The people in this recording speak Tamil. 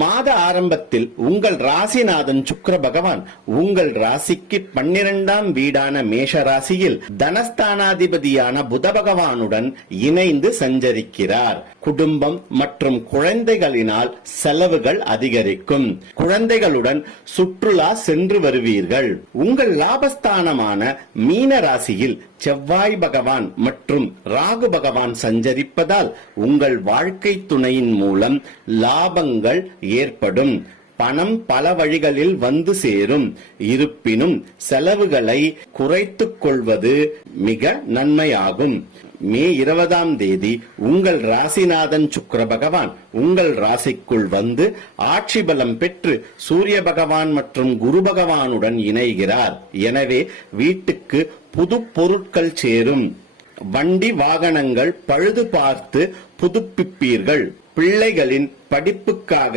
மாத ஆரம்பத்தில் உங்கள் ராசிநாதன் சுக்கிர பகவான் உங்கள் ராசிக்கு 12ஆம் வீடான மேஷ ராசியில் தனஸ்தானாதிபதியான புத பகவானுடன் இணைந்து சஞ்சரிக்கிறார். குடும்பம் மற்றும் குழந்தைகளினால் செலவுகள் அதிகரிக்கும். குழந்தைகளுடன் சுற்றுலா சென்று வருவீர்கள். உங்கள் லாபஸ்தானமான மீன ராசியில் செவ்வாய் பகவான் மற்றும் ராகு பகவான் சஞ்சரிப்பதால் உங்கள் வாழ்க்கை துணையின் மூலம் லாபங்கள் ஏற்படும். பணம் பல வழிகளில் வந்து சேரும். இருப்பினும் செலவுகளை குறைத்துக் கொள்வது மிக நன்மையாகும். மே 20ஆம் தேதி உங்கள் ராசிநாதன் சுக்கிர பகவான் உங்கள் ராசிக்குள் வந்து ஆட்சி பலம் பெற்று சூரிய பகவான் மற்றும் குரு பகவானுடன் இணைகிறார். எனவே வீட்டுக்கு புது பொருட்கள் சேரும். வண்டி வாகனங்கள் பழுது பார்த்து புதுப்பிப்பீர்கள். பிள்ளைகளின் படிப்புக்காக